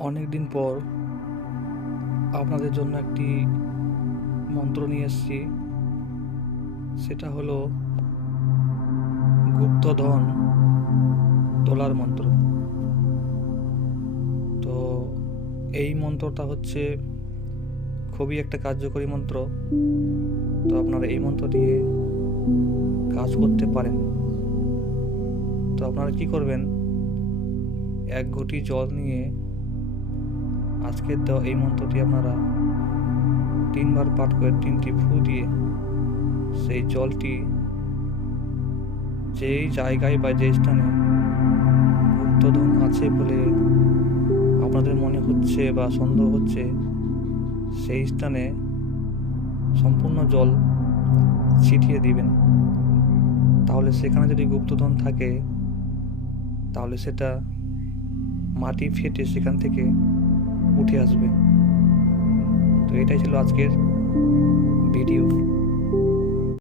অনেক দিন পর আপনাদের জন্য একটি মন্ত্র নিয়ে এসেছি। সেটা হলো গুপ্তধন তোলার মন্ত্র। তো এই মন্ত্রটা হচ্ছে খুবই একটা কার্যকরী মন্ত্র। তো আপনারা এই মন্ত্র দিয়ে কাজ করতে পারেন। তো আপনারা কি করবেন? এক ঘটি জল নিয়ে আজকের দেওয়া এই মন্ত্রটি আপনারা তিনবার পাঠ করে তিনটি ফু দিয়ে সেই জলটি যেই জায়গায় বা যে স্থানে গুপ্তধন আছে বলে আপনাদের মনে হচ্ছে বা সন্দেহ হচ্ছে, সেই স্থানে সম্পূর্ণ জল ছিটিয়ে দিবেন। তাহলে সেখানে যদি গুপ্তধন থাকে, তাহলে সেটা মাটি ফেটে সেখান থেকে উঠে আসবে। তো এটাই ছিল আজকের ভিডিও